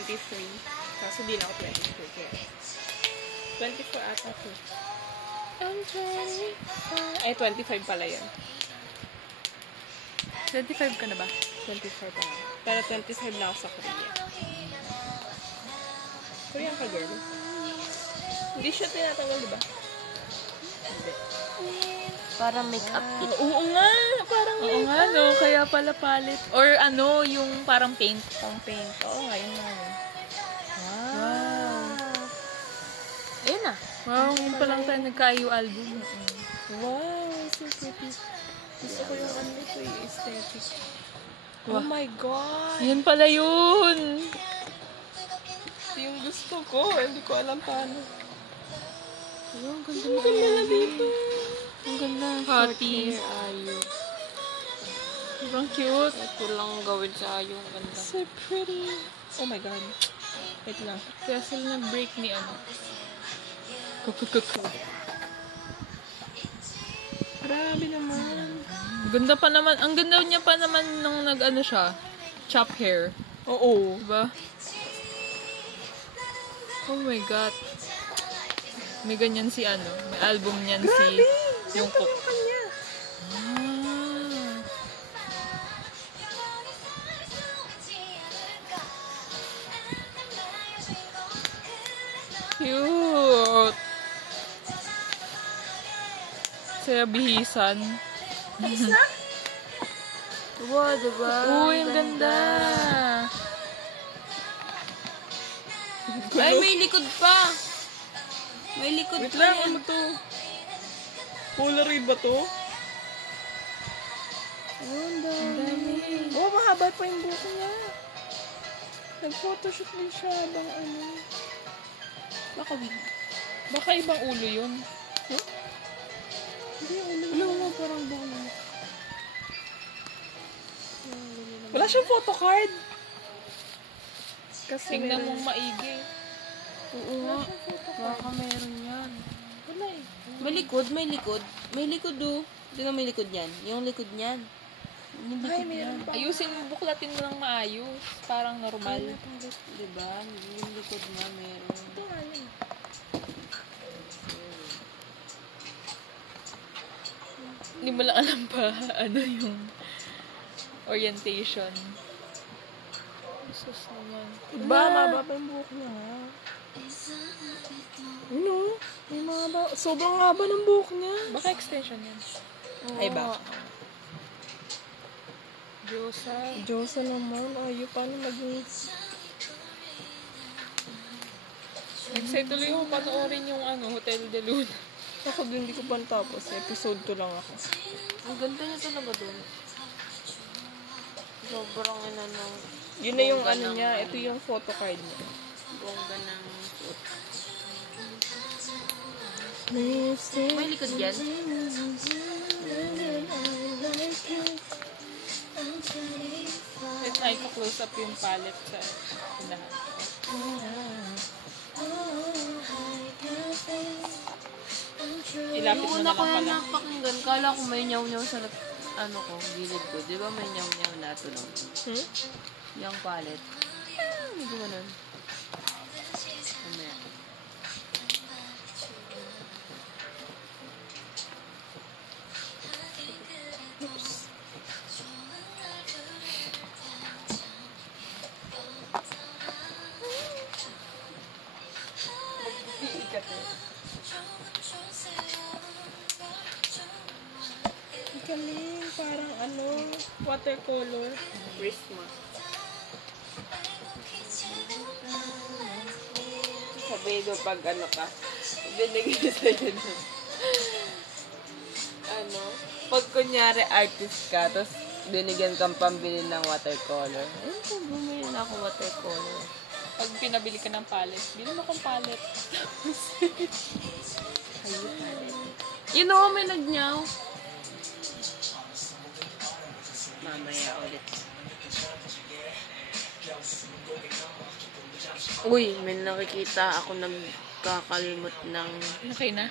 23. Kaso di na ako 23 kaya. 24 ata ko. I'm 25. Ay, 25 pala yan. 25 ka na ba? 25 pala. Pero 25 na ako sa Korea. Korean ka, girl? Hindi siya tinatanggal, diba? Hindi. Para make-up kit. Oo nga! Parang Oo nga, no? Kaya pala palit. Or ano, yung parang paint. pang paint. Oo, ngayon na. Wow. Ayun na. Wow, ngayon pa lang tayo nagka-IU album. Wow, so pretty. Gusto ko yung ano ito, yung aesthetic. Oh Wow. my God! Yan pala yun! Ito yung gusto ko. Hindi ko alam paano. Wow, ang ganda Ang ganda na dito. Ang ganda. Happy. Hotties. Ayo. Ang cute. Ito lang gawin sa ayo. Ang ganda. So pretty. Oh my God. Wait lang. Kaya sila nag-break ni ano. Grabe naman. Ganda pa naman. Ang ganda niya pa naman nung nag-ano siya. Chop hair. Oo. Diba? Oh my God. May ganyan si ano. May album niyan Grabe! si Jungkook. Kanya. Ah. Cute. Saya bihisan. Wow, diba? Uy, ang ganda. Ay, may likod pa. May likod Wait pa lang, yan. ano to? Polaroid ba to? Oh, ang dami. Oh, mahaba pa yung buhok niya. Nag-photoshoot din siya habang ano. Baka wig. Baka ibang ulo yun. Hindi, ulo mo parang buhok niya. Wala siyang photocard. Kasi Tingnan meron- mong maigi. Oo nga. Baka meron yan. Wala eh. May likod, may likod. May likod do. Tingnan may likod yan. Yung likod niyan. Yung Ay, likod meron niyan. pa. Ayusin mo, buklatin mo lang maayos. Parang normal. Diba? Yung likod nga meron. Ito nga yun. Hindi mo lang alam pa ano yung orientation. Sus naman. Diba, mahaba pa yung buhok niya. Ano? May mahaba. Sobrang haba ng buhok niya. Baka extension yan. Ay ba? Diyosa. Diyosa naman. Ay, paano maging... Excited tuloy ako panoorin yung ano, Hotel de Luna. Ako din, hindi ko pa natapos. Episode 2 lang ako. Ang ganda niya talaga doon. Sobrang ano ng... Yun na yung bongga ano ng- niya. Ito yung photocard niya. Bongga ng foot. May likod yan. Wait na, ika-close up yung palette sa unahan. Ilapit mo Yung na una ko lang yan pala. napakinggan, kala ko may nyaw-nyaw sa ano ko, gilid ko. Di ba may nyaw-nyaw na tulong? Hmm? Yung palette. Hindi ko ganun. Mamaya. Ang galing. Parang ano, watercolor. Christmas. Sabihin ko pag ano ka, binigay sa'yo na. Ano? Pag kunyari artist ka, tapos binigyan kang pambili ng watercolor. Ayun po, bumili na ako watercolor. Pag pinabili ka ng palette, bili mo kong palette. You know, may nagnyaw. Mamaya ulit. Uy, may nakikita ako nagkakalimot ng Okay na?